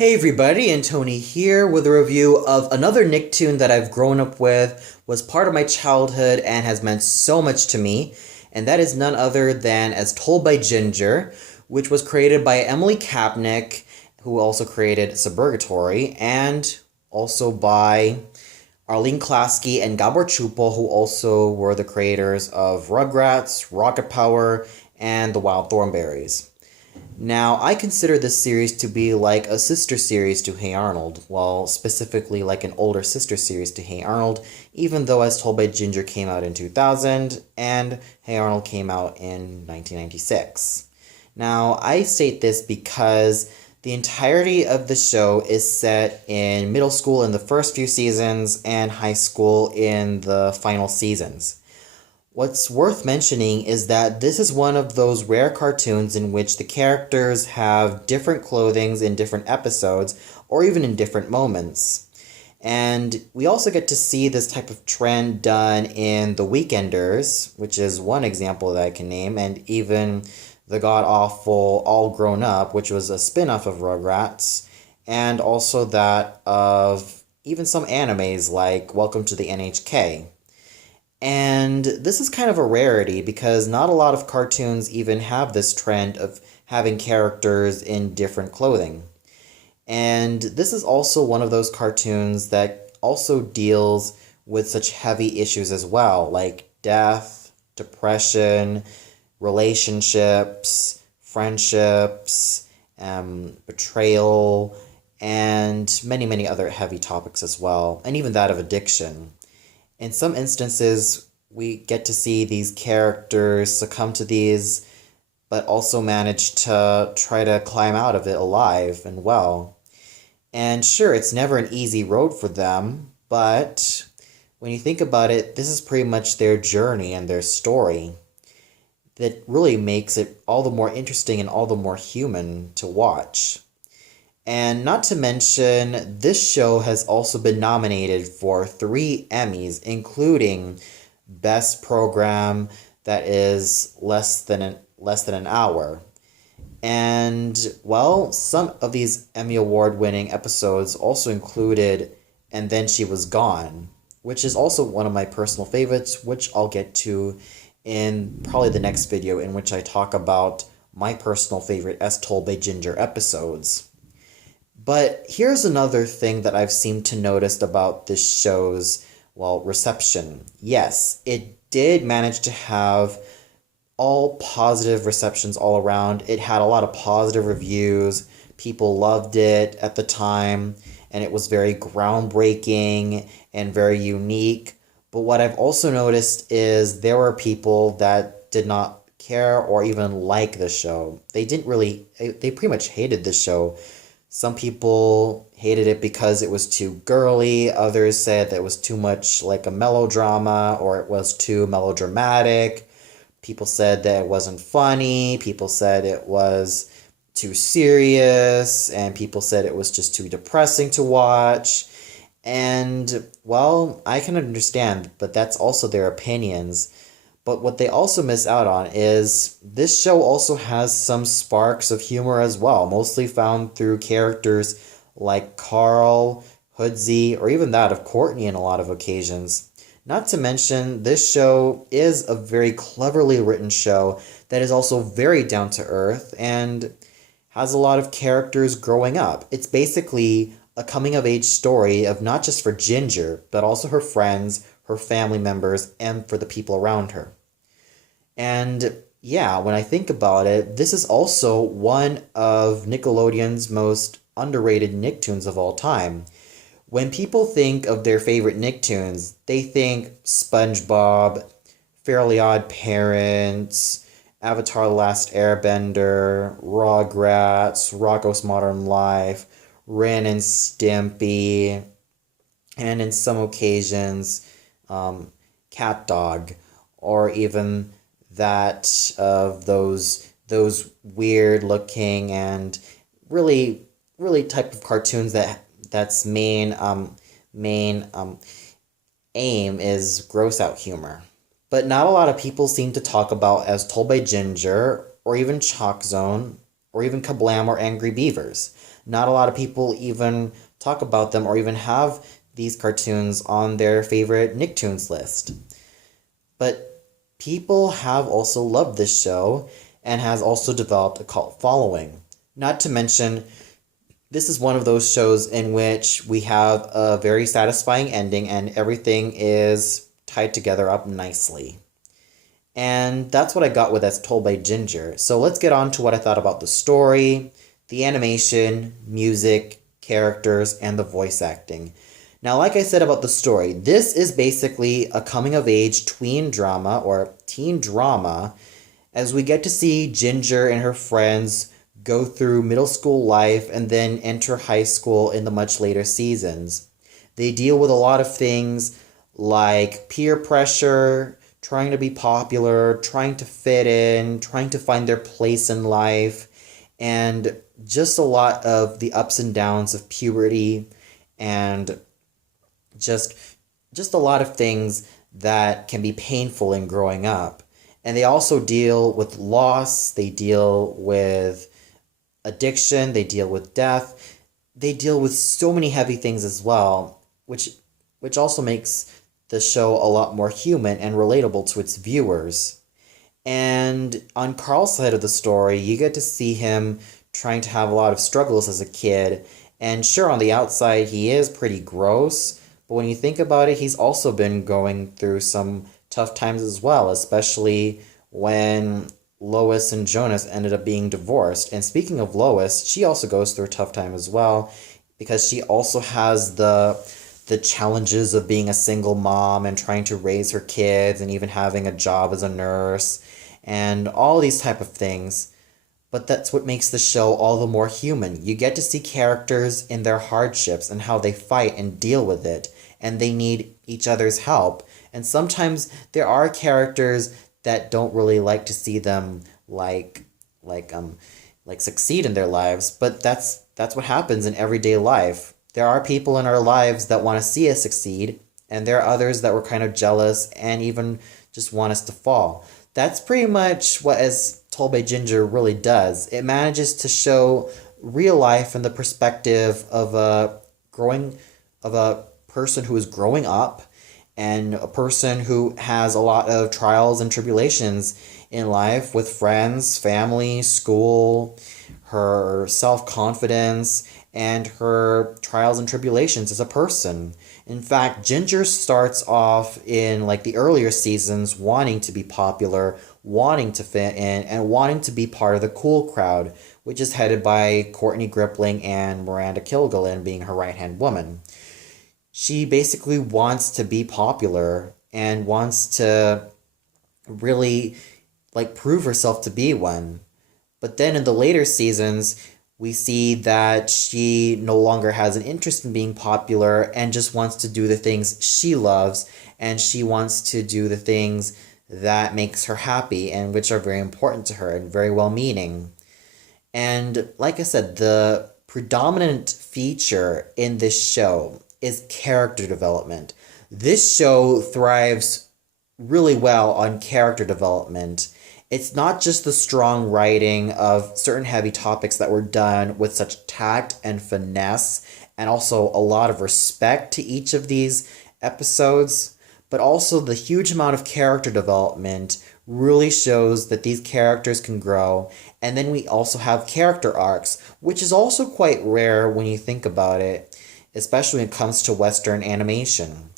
Hey everybody, and Tony here with a review of another Nicktoon that I've grown up with, was part of my childhood, and has meant so much to me, and that is none other than As Told by Ginger, which was created by Emily Kapnick, who also created Suburgatory, and also by Arlene Klasky and Gabor Chupal, who also were the creators of Rugrats, Rocket Power, and The Wild Thornberrys. Now, I consider this series to be like a sister series to Hey Arnold, well, specifically like an older sister series to Hey Arnold, even though As Told by Ginger came out in 2000 and Hey Arnold came out in 1996. Now, I state this because the entirety of the show is set in middle school in the first few seasons and high school in the final seasons. What's worth mentioning is that this is one of those rare cartoons in which the characters have different clothings in different episodes, or even in different moments. And we also get to see this type of trend done in The Weekenders, which is one example that I can name, and even the god-awful All Grown Up, which was a spin-off of Rugrats, and also that of even some animes like Welcome to the NHK. And this is kind of a rarity because not a lot of cartoons even have this trend of having characters in different clothing. And this is also one of those cartoons that also deals with such heavy issues as well, like death, depression, relationships, friendships, betrayal, and many, many other heavy topics as well, and even that of addiction. In some instances, we get to see these characters succumb to these, but also manage to try to climb out of it alive and well. And sure, it's never an easy road for them, but when you think about it, this is pretty much their journey and their story that really makes it all the more interesting and all the more human to watch. And not to mention, this show has also been nominated for 3 Emmys, including Best Program that is less than an hour. And, well, some of these Emmy Award-winning episodes also included And Then She Was Gone, which is also one of my personal favorites, which I'll get to in probably the next video, in which I talk about my personal favorite As Told by Ginger episodes. But here's another thing that I've seemed to notice about this show's, well, reception. Yes, it did manage to have all positive receptions all around. It had a lot of positive reviews. People loved it at the time, and it was very groundbreaking and very unique. But what I've also noticed is there were people that did not care or even like the show. They pretty much hated the show. Some people hated it because it was too girly. Others said that it was too much like a melodrama, or it was too melodramatic. People said that it wasn't funny. People said it was too serious. And people said it was just too depressing to watch. And, well, I can understand, but that's also their opinions. But what they also miss out on is this show also has some sparks of humor as well, mostly found through characters like Carl, Hoodsy, or even that of Courtney in a lot of occasions. Not to mention, this show is a very cleverly written show that is also very down-to-earth and has a lot of characters growing up. It's basically a coming-of-age story of not just for Ginger, but also her friends, her family members, and for the people around her. And yeah, when I think about it, this is also one of Nickelodeon's most underrated Nicktoons of all time. When people think of their favorite Nicktoons, they think SpongeBob, Fairly Odd Parents, Avatar The Last Airbender, Rugrats, Rocko's Modern Life, Ren and Stimpy, and in some occasions, Cat Dog, or even that of those weird looking and really type of cartoons that's main aim is gross out humor. But not a lot of people seem to talk about As Told by Ginger, or even Chalk Zone, or even Kablam or Angry Beavers. Not a lot of people even talk about them or even have these cartoons on their favorite Nicktoons list. But people have also loved this show and has also developed a cult following. Not to mention, this is one of those shows in which we have a very satisfying ending and everything is tied together up nicely. And that's what I got with As Told by Ginger. So let's get on to what I thought about the story, the animation, music, characters, and the voice acting. Now, like I said about the story, this is basically a coming-of-age tween drama or teen drama as we get to see Ginger and her friends go through middle school life and then enter high school in the much later seasons. They deal with a lot of things like peer pressure, trying to be popular, trying to fit in, trying to find their place in life, and just a lot of the ups and downs of puberty and just a lot of things that can be painful in growing up. And they also deal with loss, they deal with addiction, they deal with death, they deal with so many heavy things as well, which also makes the show a lot more human and relatable to its viewers. And on Carl's side of the story, you get to see him trying to have a lot of struggles as a kid, and sure, on the outside he is pretty gross, but when you think about it, he's also been going through some tough times as well, especially when Lois and Jonas ended up being divorced. And speaking of Lois, she also goes through a tough time as well because she also has the challenges of being a single mom and trying to raise her kids and even having a job as a nurse and all these type of things. But that's what makes the show all the more human. You get to see characters in their hardships and how they fight and deal with it, and they need each other's help. And sometimes there are characters that don't really like to see them like succeed in their lives, but that's what happens in everyday life. There are people in our lives that want to see us succeed, and there are others that were kind of jealous and even just want us to fall. That's pretty much what As Told by Ginger really does. It manages to show real life from the perspective of a person who is growing up and a person who has a lot of trials and tribulations in life with friends, family, school, her self-confidence, and her trials and tribulations as a person. In fact, Ginger starts off in like the earlier seasons wanting to be popular, wanting to fit in, and wanting to be part of the cool crowd, which is headed by Courtney Crippling and Miranda Kilgallon being her right-hand woman. She basically wants to be popular and wants to really prove herself to be one. But then in the later seasons, we see that she no longer has an interest in being popular and just wants to do the things she loves, and she wants to do the things that makes her happy and which are very important to her and very well-meaning. And like I said, the predominant feature in this show is character development. This show thrives really well on character development. It's not just the strong writing of certain heavy topics that were done with such tact and finesse, and also a lot of respect to each of these episodes, but also the huge amount of character development really shows that these characters can grow. And then we also have character arcs, which is also quite rare when you think about it, especially when it comes to Western animation.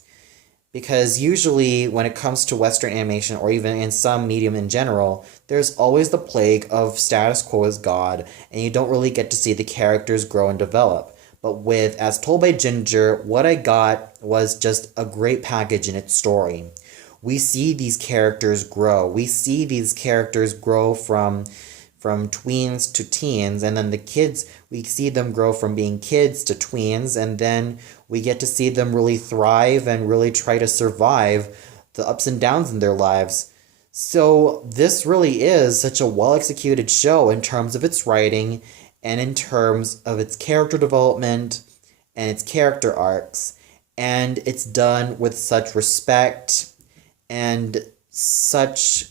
Because usually when it comes to Western animation, or even in some medium in general, there's always the plague of status quo as God, and you don't really get to see the characters grow and develop. But with As Told by Ginger, what I got was just a great package in its story. We see these characters grow. We see these characters grow from tweens to teens, and then the kids, we see them grow from being kids to tweens, and then we get to see them really thrive and really try to survive the ups and downs in their lives. So this really is such a well-executed show in terms of its writing and in terms of its character development and its character arcs, and it's done with such respect and such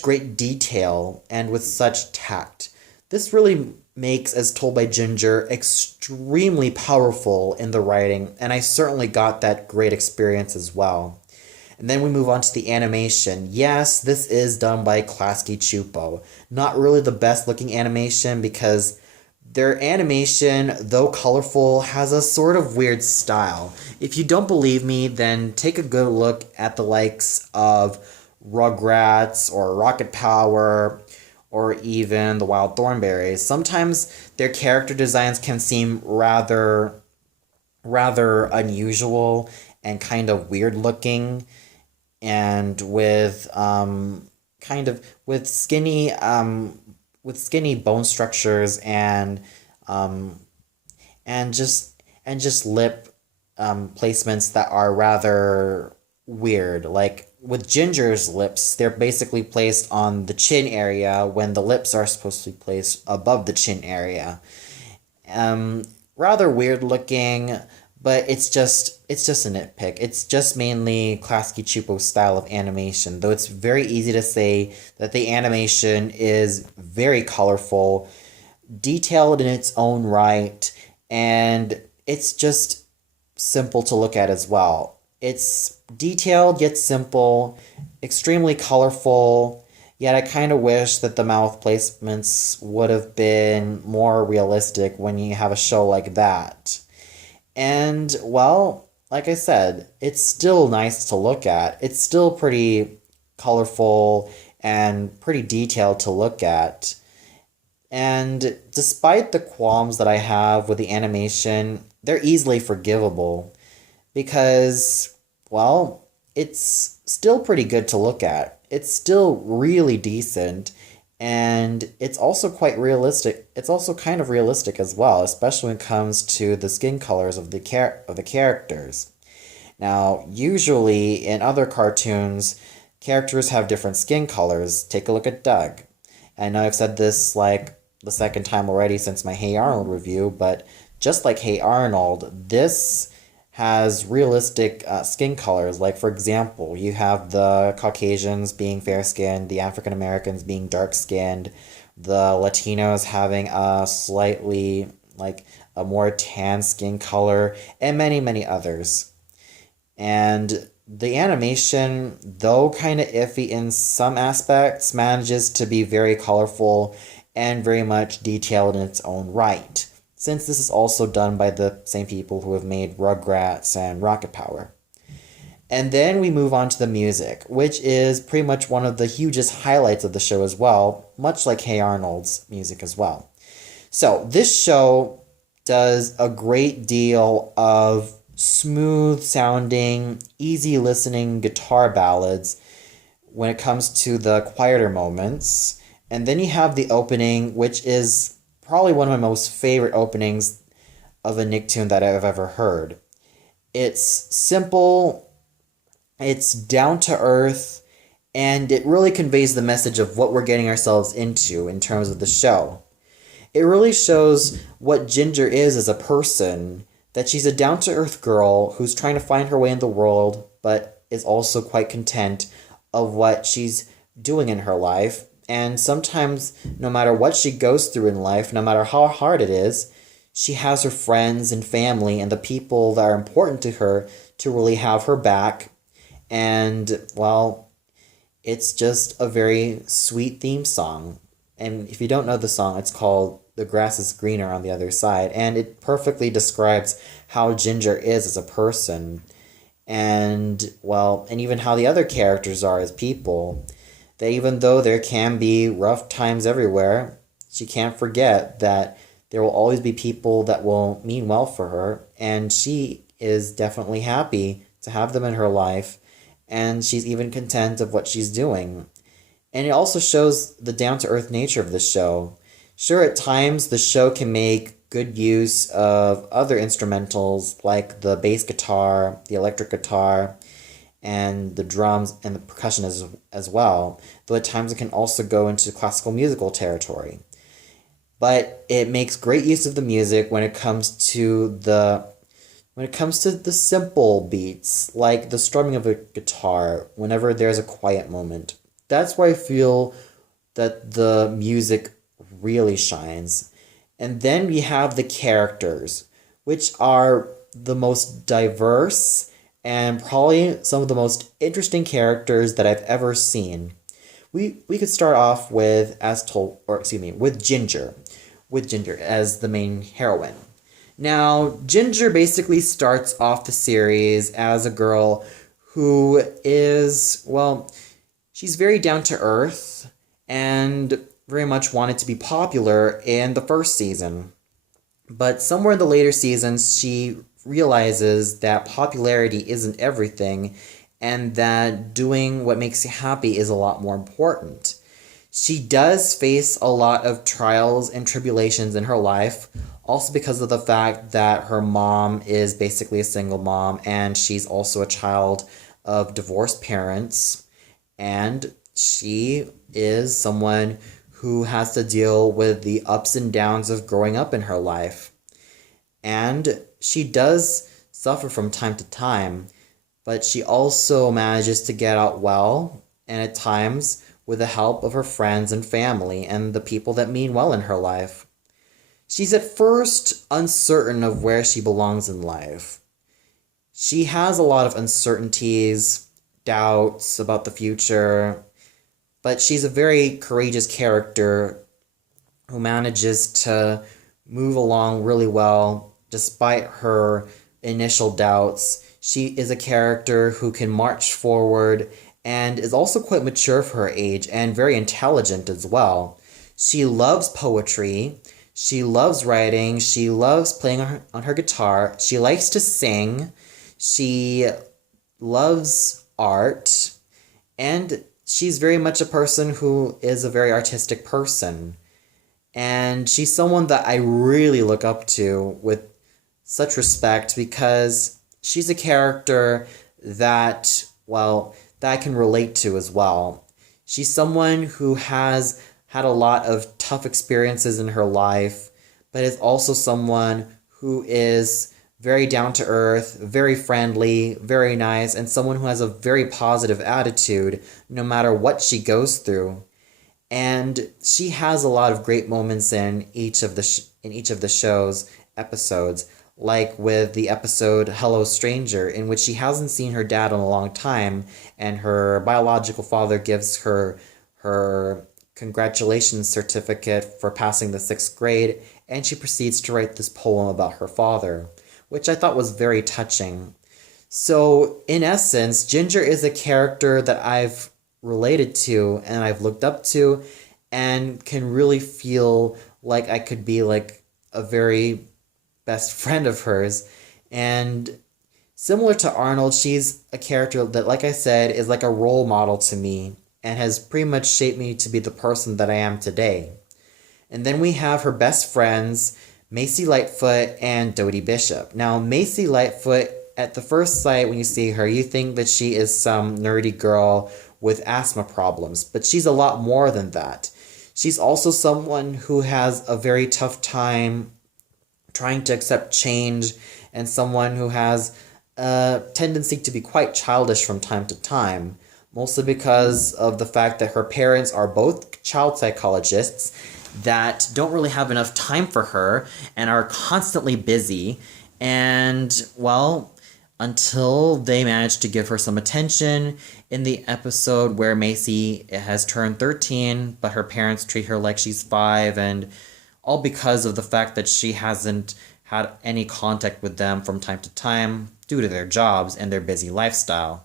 great detail and with such tact. This really makes, as told by Ginger, extremely powerful in the writing, and I certainly got that great experience as well. And then we move on to the animation. Yes, this is done by Klasky Csupo. Not really the best looking animation because their animation, though colorful, has a sort of weird style. If you don't believe me, then take a good look at the likes of Rugrats or Rocket Power or even the Wild Thornberrys. Sometimes their character designs can seem rather unusual and kind of weird looking, and with kind of with skinny bone structures um, and just lip placements that are rather weird. Like with Ginger's lips, they're basically placed on the chin area when the lips are supposed to be placed above the chin area. Rather weird looking, but it's just a nitpick. It's just mainly Klasky Csupo's style of animation, though it's very easy to say that the animation is very colorful, detailed in its own right, and it's just simple to look at as well. It's detailed yet simple, extremely colorful, yet I kind of wish that the mouth placements would have been more realistic when you have a show like that. And, well, like I said, it's still nice to look at. It's still pretty colorful and pretty detailed to look at. And despite the qualms that I have with the animation, they're easily forgivable because, well, it's still pretty good to look at. It's still really decent, and it's also quite realistic. It's also kind of realistic as well, especially when it comes to the skin colors of the characters. Now, usually in other cartoons, characters have different skin colors. Take a look at Doug. I know I've said this like the second time already since my Hey Arnold review, but just like Hey Arnold, this has realistic skin colors. Like, for example, you have the Caucasians being fair-skinned, the African Americans being dark-skinned, the Latinos having a slightly, like, a more tan skin color, and many, many others. And the animation, though kind of iffy in some aspects, manages to be very colorful and very much detailed in its own right, since this is also done by the same people who have made Rugrats and Rocket Power. And then we move on to the music, which is pretty much one of the hugest highlights of the show as well, much like Hey Arnold's music as well. So this show does a great deal of smooth sounding, easy listening guitar ballads when it comes to the quieter moments. And then you have the opening, which is probably one of my most favorite openings of a Nicktoon that I've ever heard. It's simple, it's down to earth, and it really conveys the message of what we're getting ourselves into in terms of the show. It really shows what Ginger is as a person, that she's a down to earth girl who's trying to find her way in the world, but is also quite content of what she's doing in her life. And sometimes, no matter what she goes through in life, no matter how hard it is, she has her friends and family and the people that are important to her to really have her back. And, well, it's just a very sweet theme song. And if you don't know the song, it's called The Grass is Greener on the Other Side. And it perfectly describes how Ginger is as a person. And, well, and even how the other characters are as people. That even though there can be rough times everywhere, she can't forget that there will always be people that will mean well for her, and she is definitely happy to have them in her life, and she's even content of what she's doing. And it also shows the down-to-earth nature of the show. Sure, at times the show can make good use of other instrumentals like the bass guitar, the electric guitar, and the drums and the percussion as well, though at times it can also go into classical musical territory. But it makes great use of the music when it comes to the simple beats, like the strumming of a guitar whenever there's a quiet moment. That's where I feel that the music really shines. And then we have the characters, which are the most diverse and probably some of the most interesting characters that I've ever seen. We could start off with with Ginger as the main heroine. Now, Ginger basically starts off the series as a girl who is, well, she's very down to earth and very much wanted to be popular in the first season. But somewhere in the later seasons, she realizes that popularity isn't everything and that doing what makes you happy is a lot more important. She does face a lot of trials and tribulations in her life, also because of the fact that her mom is basically a single mom and she's also a child of divorced parents. And she is someone who has to deal with the ups and downs of growing up in her life. And she does suffer from time to time, but she also manages to get out well, and at times with the help of her friends and family and the people that mean well in her life. She's at first uncertain of where she belongs in life. She has a lot of uncertainties, doubts about the future, but she's a very courageous character who manages to move along really well despite her initial doubts. She is a character who can march forward and is also quite mature for her age and very intelligent as well. She loves poetry, she loves writing, she loves playing on her guitar, she likes to sing, she loves art, and she's very much a person who is a very artistic person. And she's someone that I really look up to with such respect because she's a character that, well, that I can relate to as well. She's someone who has had a lot of tough experiences in her life, but is also someone who is very down to earth, very friendly, very nice, and someone who has a very positive attitude no matter what she goes through. And she has a lot of great moments in each of the show's episodes, like with the episode Hello Stranger, in which she hasn't seen her dad in a long time, and her biological father gives her congratulations certificate for passing the 6th grade, and she proceeds to write this poem about her father, which I thought was very touching. So, in essence, Ginger is a character that I've related to and I've looked up to and can really feel like I could be like a very best friend of hers. And similar to Arnold, she's a character that, like I said, is like a role model to me and has pretty much shaped me to be the person that I am today. And then we have her best friends, Macy Lightfoot and Dodi Bishop. Now, Macy Lightfoot, at the first sight when you see her, you think that she is some nerdy girl with asthma problems, but she's a lot more than that. She's also someone who has a very tough time trying to accept change, and someone who has a tendency to be quite childish from time to time, mostly because of the fact that her parents are both child psychologists that don't really have enough time for her and are constantly busy. And, well, until they manage to give her some attention in the episode where Macy has turned 13, but her parents treat her like she's 5, and all because of the fact that she hasn't had any contact with them from time to time due to their jobs and their busy lifestyle.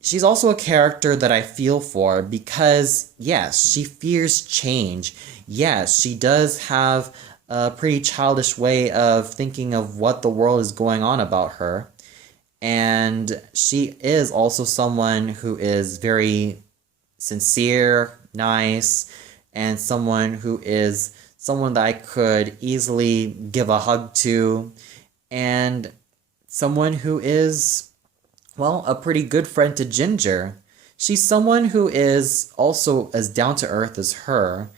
She's also a character that I feel for because, yes, she fears change. Yes, she does have a pretty childish way of thinking of what the world is going on about her. And she is also someone who is very sincere, nice, and someone who is someone that I could easily give a hug to, and someone who is, well, a pretty good friend to Ginger. She's someone who is also as down to earth as her,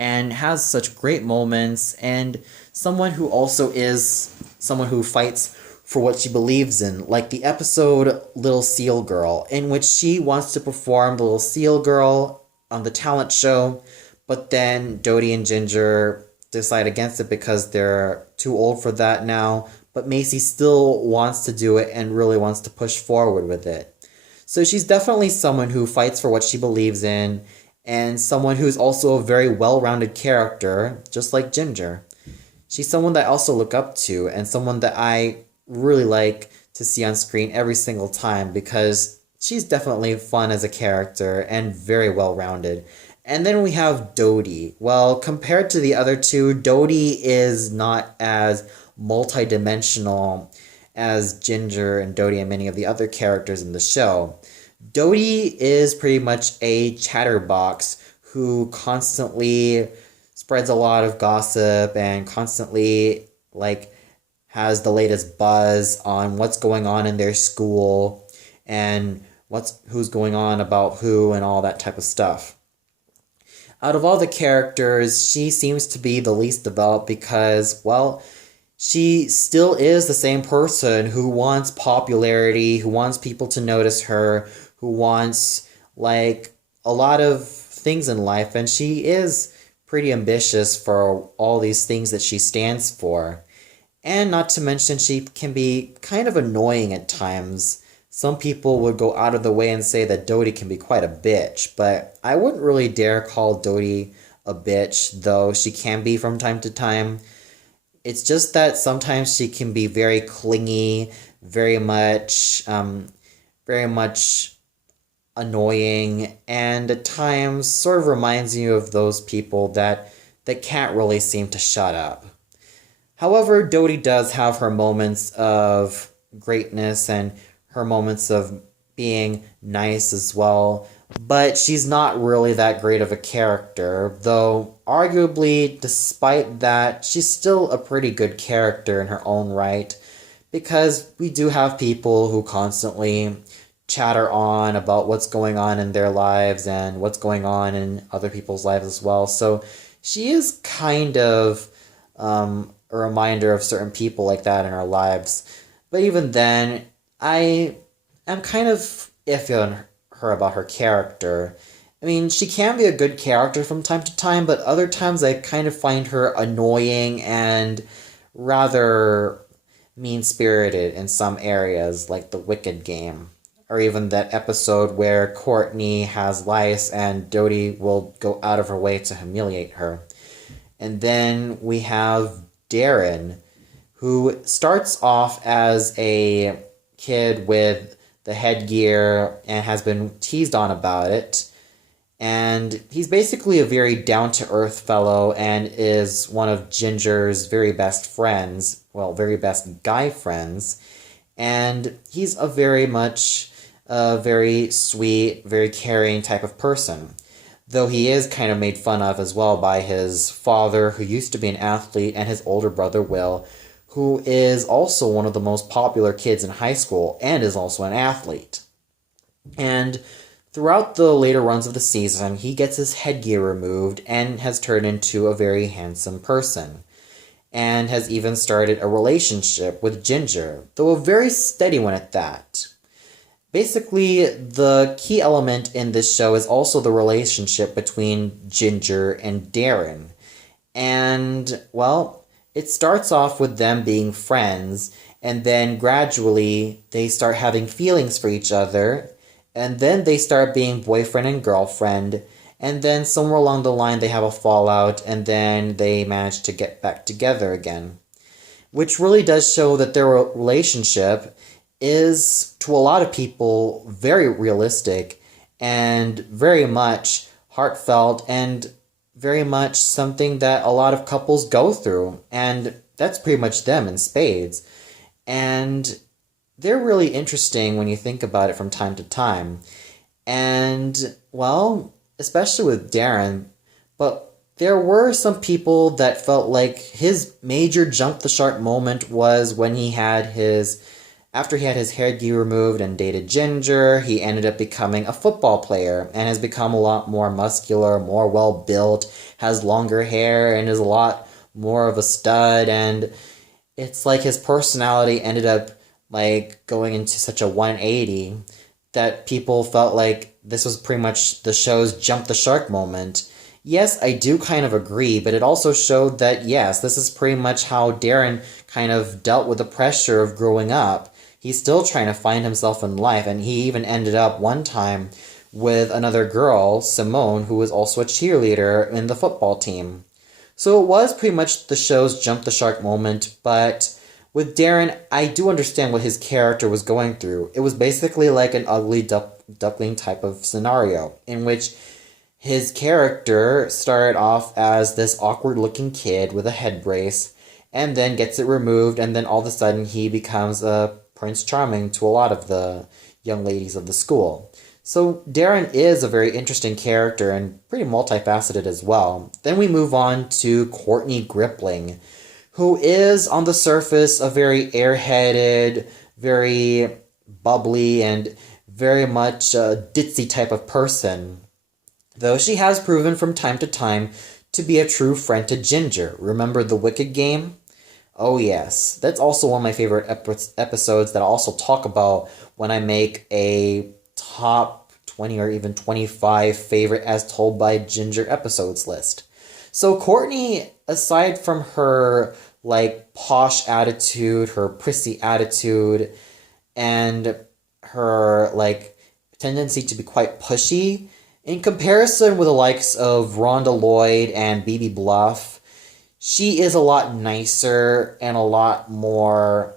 and has such great moments, and someone who also is someone who fights for what she believes in, like the episode Little Seal Girl, in which she wants to perform the Little Seal Girl on the talent show, but then Dodi and Ginger decide against it because they're too old for that now, but Macy still wants to do it and really wants to push forward with it. So she's definitely someone who fights for what she believes in, and someone who's also a very well-rounded character, just like Ginger. She's someone that I also look up to, and someone that I really like to see on screen every single time, because she's definitely fun as a character and very well-rounded. And then we have Dodi. Well, compared to the other two, Dodi is not as multi-dimensional as Ginger and Dodi and many of the other characters in the show. Dodi is pretty much a chatterbox who constantly spreads a lot of gossip and constantly has the latest buzz on what's going on in their school and who's going on about who and all that type of stuff. Out of all the characters, she seems to be the least developed because, well, she still is the same person who wants popularity, who wants people to notice her, who wants, a lot of things in life, and she is pretty ambitious for all these things that she stands for. And not to mention, she can be kind of annoying at times. Some people would go out of the way and say that Dodi can be quite a bitch, but I wouldn't really dare call Dodi a bitch, though she can be from time to time. It's just that sometimes she can be very clingy, very much annoying, and at times sort of reminds you of those people that can't really seem to shut up. However, Dodi does have her moments of greatness and her moments of being nice as well, but she's not really that great of a character, though arguably, despite that, she's still a pretty good character in her own right, because we do have people who constantly chatter on about what's going on in their lives and what's going on in other people's lives as well. So she is kind of a reminder of certain people like that in our lives. But even then, I am kind of iffy on her about her character. I mean, she can be a good character from time to time, but other times I kind of find her annoying and rather mean-spirited in some areas, like the Wicked game. Or even that episode where Courtney has lice and Dodi will go out of her way to humiliate her. And then we have Darren, who starts off as a kid with the headgear and has been teased on about it. And he's basically a very down-to-earth fellow and is one of Ginger's very best friends, well, very best guy friends. And he's a very sweet, very caring type of person. Though he is kind of made fun of as well by his father, who used to be an athlete, and his older brother, Will, who is also one of the most popular kids in high school and is also an athlete. And throughout the later runs of the season, he gets his headgear removed and has turned into a very handsome person. And has even started a relationship with Ginger, though a very steady one at that. Basically, the key element in this show is also the relationship between Ginger and Darren. And, well, it starts off with them being friends, and then gradually they start having feelings for each other, and then they start being boyfriend and girlfriend, and then somewhere along the line they have a fallout, and then they manage to get back together again. Which really does show that their relationship is, to a lot of people, very realistic and very much heartfelt and very much something that a lot of couples go through. And that's pretty much them in spades. And they're really interesting when you think about it from time to time. And, well, especially with Darren, but there were some people that felt like his major jump the shark moment was when after he had his hairdo removed and dated Ginger, he ended up becoming a football player and has become a lot more muscular, more well-built, has longer hair, and is a lot more of a stud. And it's like his personality ended up going into such a 180 that people felt like this was pretty much the show's jump the shark moment. Yes, I do kind of agree, but it also showed that, yes, this is pretty much how Darren kind of dealt with the pressure of growing up. He's still trying to find himself in life, and he even ended up one time with another girl, Simone, who was also a cheerleader in the football team. So it was pretty much the show's jump the shark moment, but with Darren, I do understand what his character was going through. It was basically like an ugly duckling type of scenario, in which his character started off as this awkward looking kid with a head brace, and then gets it removed, and then all of a sudden he becomes a Prince Charming to a lot of the young ladies of the school. So Darren is a very interesting character and pretty multifaceted as well. Then we move on to Courtney Crippling, who is on the surface a very airheaded, very bubbly, and very much a ditzy type of person. Though she has proven from time to time to be a true friend to Ginger. Remember the Wicked game? Oh yes, that's also one of my favorite episodes that I'll also talk about when I make a top 20 or even 25 favorite as told by Ginger episodes list. So Courtney, aside from her like posh attitude, her prissy attitude, and her like tendency to be quite pushy, in comparison with the likes of Rhonda Lloyd and BB Bluff, she is a lot nicer and a lot bubblier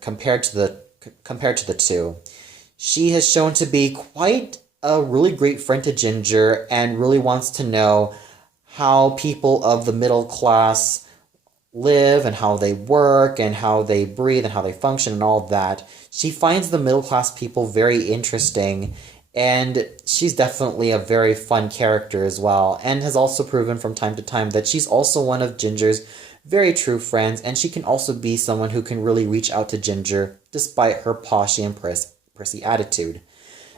compared to the two. She has shown to be quite a really great friend to Ginger and really wants to know how people of the middle class live and how they work and how they breathe and how they function and all of that. She finds the middle class people very interesting, and she's definitely a very fun character as well, and has also proven from time to time that she's also one of Ginger's very true friends, and she can also be someone who can really reach out to Ginger despite her poshy and prissy attitude.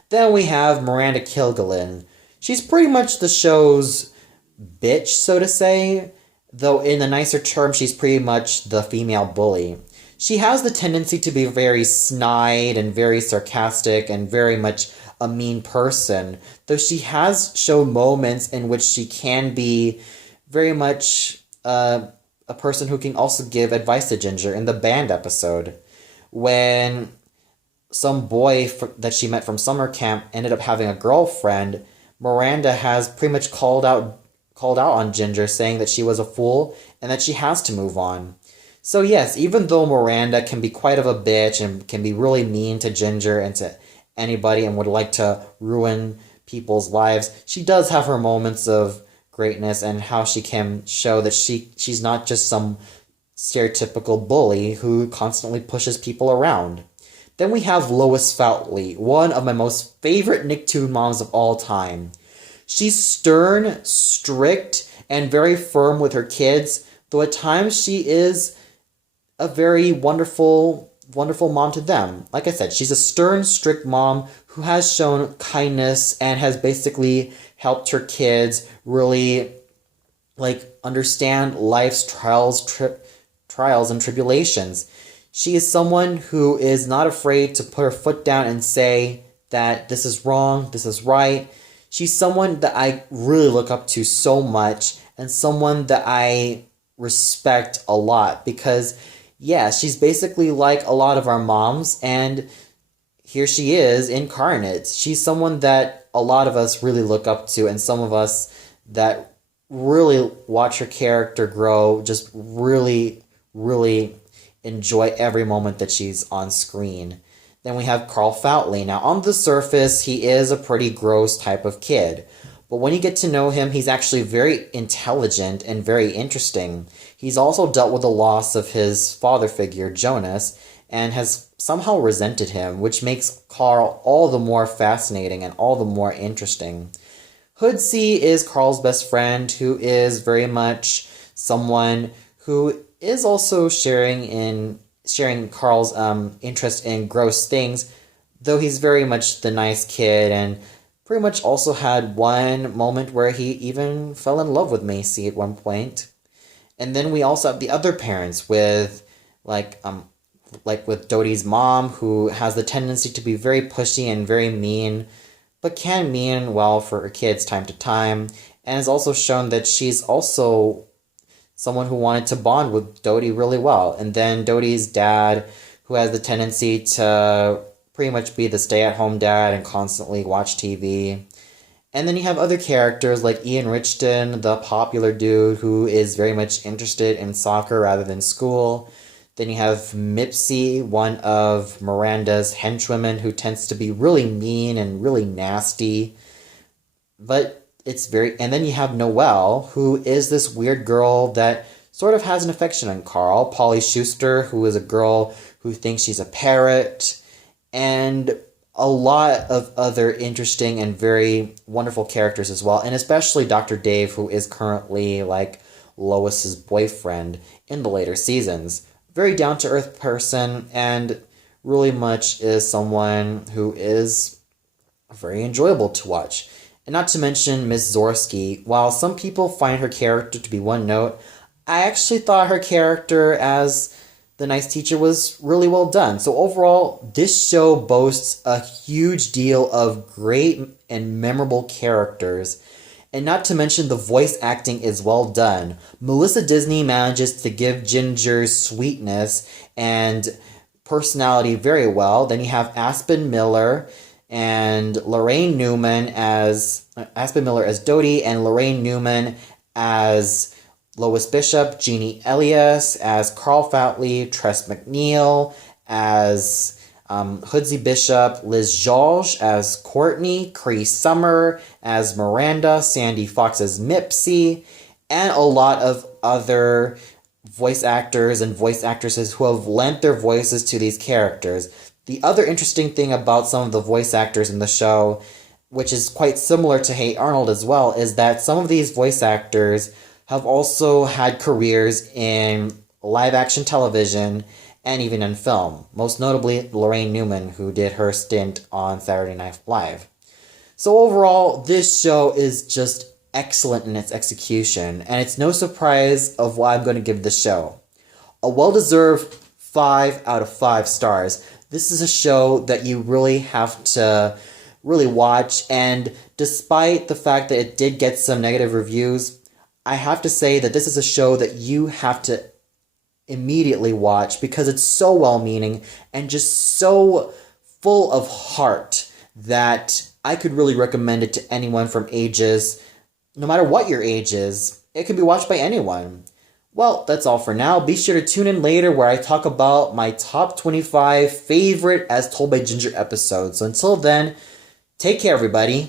Then we have Miranda Kilgallon. She's pretty much the show's bitch, so to say, though in a nicer term, she's pretty much the female bully. She has the tendency to be very snide and very sarcastic and very much a mean person, though she has shown moments in which she can be very much a person who can also give advice to Ginger in the band episode. When some boy that she met from summer camp ended up having a girlfriend, Miranda has pretty much called out on Ginger, saying that she was a fool and that she has to move on. So yes, even though Miranda can be quite of a bitch and can be really mean to Ginger and to anybody and would like to ruin people's lives, she does have her moments of greatness and how she can show that she's not just some stereotypical bully who constantly pushes people around. Then we have Lois Foutley, one of my most favorite Nicktoon moms of all time. She's stern, strict, and very firm with her kids, though at times she is a very wonderful mom to them. Like I said, she's a stern, strict mom who has shown kindness and has basically helped her kids really understand life's trials and tribulations. She is someone who is not afraid to put her foot down and say that this is wrong, this is right. She's someone that I really look up to so much and someone that I respect a lot because, yeah, she's basically like a lot of our moms, and here she is incarnate. She's someone that a lot of us really look up to, and some of us that really watch her character grow, just really, really enjoy every moment that she's on screen. Then we have Carl Foutley. Now, on the surface, he is a pretty gross type of kid. But when you get to know him, he's actually very intelligent and very interesting. He's also dealt with the loss of his father figure, Jonas, and has somehow resented him, which makes Carl all the more fascinating and all the more interesting. Hoodsey is Carl's best friend, who is very much someone who is also sharing Carl's interest in gross things, though he's very much the nice kid and pretty much also had one moment where he even fell in love with Macy at one point. And then we also have the other parents with with Dodie's mom, who has the tendency to be very pushy and very mean, but can mean well for her kids time to time, and has also shown that she's also someone who wanted to bond with Dodi really well. And then Dodi's dad, who has the tendency to pretty much be the stay-at-home dad and constantly watch TV. And then you have other characters like Ian Richton, the popular dude who is very much interested in soccer rather than school. Then you have Mipsy, one of Miranda's henchwomen who tends to be really mean and really nasty. But it's very... And then you have Noelle, who is this weird girl that sort of has an affection on Carl. Polly Schuster, who is a girl who thinks she's a parrot. And a lot of other interesting and very wonderful characters as well. And especially Dr. Dave, who is currently like Lois's boyfriend in the later seasons. Very down-to-earth person, and really much is someone who is very enjoyable to watch. And not to mention Miss Zorsky. While some people find her character to be one note, I actually thought her character as the nice teacher was really well done. So overall, this show boasts a huge deal of great and memorable characters. And not to mention the voice acting is well done. Melissa Disney manages to give Ginger's sweetness and personality very well. Then you have Aspen Miller and Lorraine Newman as Dodi, and Lorraine Newman as Lois Bishop, Jeannie Elias as Carl Fatley, Tress McNeil as Hoodsie Bishop, Liz George as Courtney, Cree Summer as Miranda, Sandy Fox as Mipsy, and a lot of other voice actors and voice actresses who have lent their voices to these characters. The other interesting thing about some of the voice actors in the show, which is quite similar to Hey Arnold as well, is that some of these voice actors have also had careers in live-action television and even in film, most notably Lorraine Newman, who did her stint on Saturday Night Live. So overall, this show is just excellent in its execution, and it's no surprise of what I'm going to give the show. A well-deserved 5 out of 5 stars. This is a show that you really have to really watch, and despite the fact that it did get some negative reviews, I have to say that this is a show that you have to immediately watch because it's so well-meaning and just so full of heart that I could really recommend it to anyone from ages, no matter what your age is. It can be watched by anyone. Well, that's all for now. Be sure to tune in later where I talk about my top 25 favorite As Told by Ginger episodes. So until then, take care, everybody.